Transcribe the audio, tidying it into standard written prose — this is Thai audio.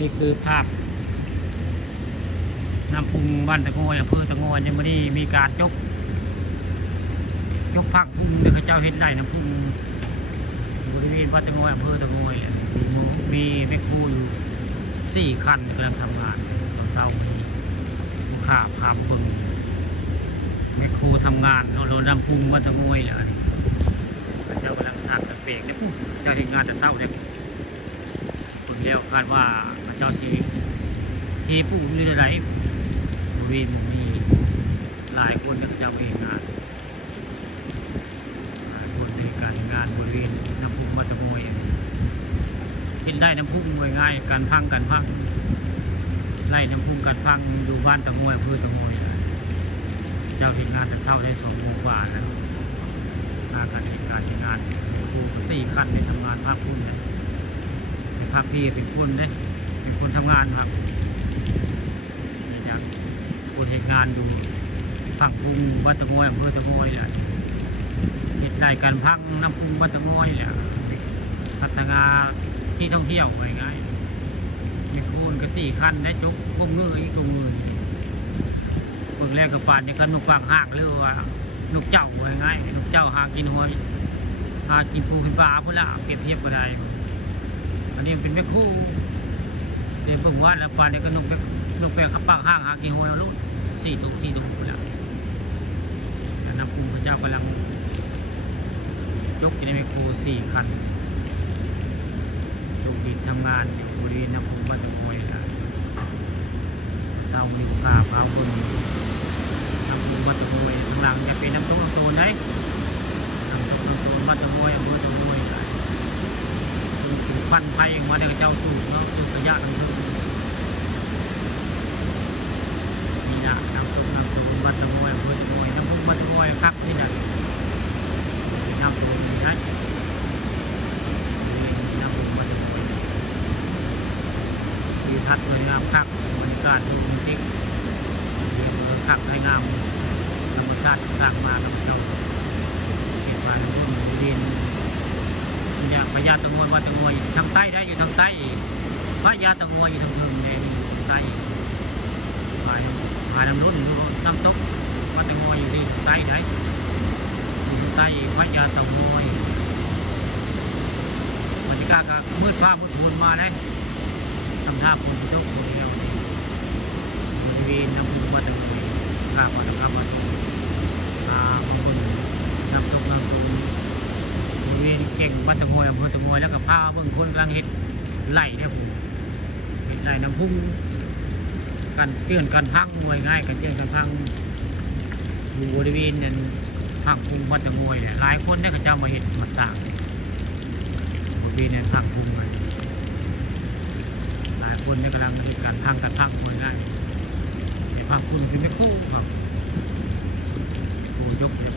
นี่คือภาพน้ำพุงบ้านตะโงยอำเภอตะโงยยังไม่ได้มีการยกพักพุงเด็กเจ้าเห็นได้น้ำพุงบริเวณบ้านตะโงยอำเภอตะโงยมีแมคโครอยู่4 คันกำลังทำงานตอนเช้านี้ลูกค้าพาเบิ่งแมคโครทำงานโดนน้ำพุงบ้านตะโงยเลยเจ้ากำลังสร้างตะเปกเนี่ยเจ้าเห็นงานแต่เช้าเนี่ยคนเดียวคาดว่าเจ้าที่ผู้มีอะไรบริเวณมีหลายคนก็เจ้าเองงานหลายคนในการงานบริเวณน้ำพุมาตะมวยกินได้น้ำพุมวยง่ายการพังไล่น้ำพุการพังดูบ้านตะมวยอำเภอตะมวยเจ้าเห็นงานแต่เช้าได้2 โมงกว่าแล้วการเหตุการณ์งานครู4 คันในทำงานภาคพุ่งเลยภาคพี่เป็นคนทำงานครับคนเหตุงานดูพังพุ่งวัดตะงอยอำเภอตะงอยแหละเหตุไรการพังน้ำพุ่งวัดตะงอยแหละพัฒนาที่ท่องเที่ยวอะไรไงมีโคนก็4 คันได้จกพวกเงยอีกตรงมือเบื้องแรกก็ปานในกันนกฟางหักหรือว่านกเจ้าอะไรไงนกเจ้าหากินหอยหากินปูกินปลาพุ่นละเก็บเทียบก็ได้อันนี้เป็นแม่คู่เดี๋ยวผมว่าแล้วปานในกันนกแปลงขับปากห้างหากินหอยแล้ว4 ตุกพุ่นละน้ำปูพระเจ้ากำลังยกกินในแม่คู่4 คันยกดินทำงานอยู่บริเวณน้ำปูบ้านตะโงยนะเตาอยู่กาเผาคนน้ำปูบ้านตะโงยข้างหลังจะเป็นน้ำตกน้ำโตนไหนน้ำตกบ้านตะโงยอำเภอตะโงยพันไผ่มาในเจ้าสูบแล้วสูบระยะน้ำตกนี่นะน้ำตกบ้านตะโงยอำเภอตะโงยน้ำปูบ้านตะโงยครับนี่นะน้ำตกนี่นะน้ำปูบ้านตะโงยวิวทัศน์สวยงามครับบรรยากาศโรแมนติกคักให้งามธรรมชาติสร้างมากับเจ้าเก็บมาแล้วก็เรียนเนี่ยพญาตะงวยวัดตะงวยทางใต้ได้อยู่ทางใต้พญาตะงวยอยู่ทางเหนือเนี่ยใต้ผ่านน้ำรุ่นดูน้ำตกวัดตะงวยอยู่ที่ใต้ได้อยู่ทางใต้พญาตะงวยบรรยากาศก็มืดฟ้ามืดฝนมาเลยทำท่าผมยกคนเดียวบริเวณน้ำพุวัดตะงวยกราบวัดกราบวัดบางคนน้ำตกน้ำพุบริเวณเก่งวัดตะโงยอำเภอตะโงยแล้วก็พาเบื้องคนกำลังเห็ดไหลเนี่ยผมเห็ดไหลน้ำพุกันเตือนกันพังมวยง่ายกันเตือนกันพังอยู่บริเวณนั้นพังพุงวัดตะโงยเนี่ยหลายคนได้ก็เจ้ามาเห็ดมาต่างบริเวณนั้นพังพุงไปหลายคนได้กำลังเห็ดกันพังมวยง่ายพังพุงคือไม่คู่พังคู่ยกเนี่ย